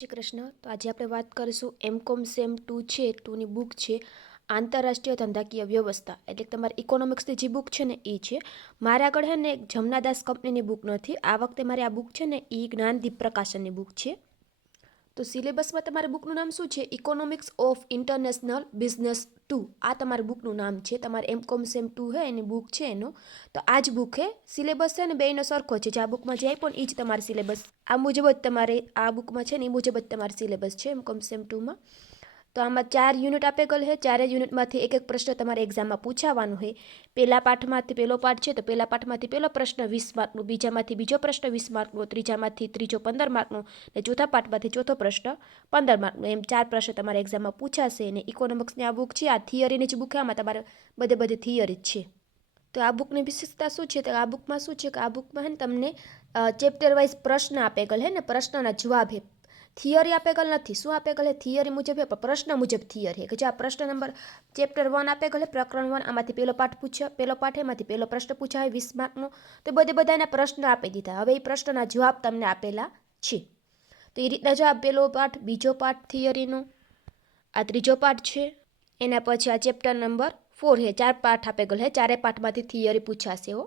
શ્રી કૃષ્ણ. તો આજે આપણે વાત કરીશું એમકોમ સેમ 2 છે 2ની બુક છે આંતરરાષ્ટ્રીય ધંધાકીય વ્યવસ્થા, એટલે કે તમારી ઇકોનોમિક્સની જે બુક છે ને એ છે. મારા આગળ છે ને એક જમનાદાસ કંપનીની બુક નથી. આ વખતે મારી આ બુક છે ને એ જ્ઞાનદીપ પ્રકાશનની બુક છે. તો સિલેબસમાં તમારા બુકનું નામ શું છે? Economics of international business 2. આ તમારા બુકનું નામ છે. તમારે એમકોમ સેમ 2 હે એની બુક છે એનો. તો આ જ બુક હે. સિલેબસ છે ને બેયનો સરખો છે. જે આ બુકમાં જે આપ્યો ને એ જ તમારે સિલેબસ આ મુજબ જ તમારે આ બુકમાં છે ને એ મુજબ જ તમારે સિલેબસ છે એમકોમ સેમ 2માં. તો આમાં 4 યુનિટ આપેલ છે. 4 યુનિટમાંથી એક પ્રશ્ન તમારે એક્ઝામમાં પૂછાવાનો હોય. પહેલા પાઠમાંથી પહેલો પાઠ છે તો પહેલા પાઠમાંથી પહેલો પ્રશ્ન 20 માર્કનો, બીજામાંથી બીજો પ્રશ્ન 20 માર્કનો, ત્રીજામાંથી ત્રીજો 15 માર્કનો અને ચોથા પાઠમાંથી ચોથો પ્રશ્ન 15 માર્કનો. એમ 4 પ્રશ્ન તમારે એક્ઝામમાં પૂછાશે. અને ઇકોનોમિક્સની આ બુક છે, આ થિયરીની જ બુક છે. આમાં તમારે બધે થિયરી જ છે. તો આ બુકની વિશેષતા શું છે? તો આ બુકમાં શું છે કે આ બુકમાં છે ને તમને ચેપ્ટર વાઇઝ પ્રશ્ન આપેલ હે ને પ્રશ્નના જવાબ હે. થિયરી આપેલ નથી. શું આપેલ હે? થિયરી મુજબ હે પણ પ્રશ્ન મુજબ થિયરી હે. કે જે આ પ્રશ્ન નંબર ચેપ્ટર 1 આપેલ હે, પ્રકરણ 1, આમાંથી પહેલો પાઠ પૂછ્યો, પહેલો પાઠ એમાંથી પહેલો પ્રશ્ન પૂછાય 20 માર્કનો. તો બધાના પ્રશ્ન આપી દીધા. હવે એ પ્રશ્નના જવાબ તમને આપેલા છે. તો એ રીતના જવાબ પહેલો પાઠ, બીજો પાઠ થિયરીનો, આ ત્રીજો પાઠ છે. એના પછી આ ચેપ્ટર નંબર 4 હે. 4 પાઠ આપેલ હે. 4 પાઠમાંથી થિયરી પૂછાશે હો.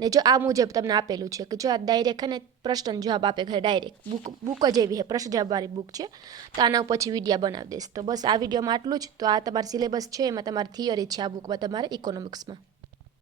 ને જો આ મુજબ તમને આપેલું છે કે જો આ ડાયરેક્ટ હે ને પ્રશ્ન જવાબ આપે છે ડાયરેક્ટ. બુક જ એવી હે, પ્રશ્ન જવાબવાળી બુક છે. તો આના પછી વિડીયો બનાવી દઈશ. તો બસ આ વિડીયોમાં આટલું જ. તો આ તમારી સિલેબસ છે, એમાં તમારી થિયરી છે આ બુકમાં તમારે ઇકોનોમિક્સમાં.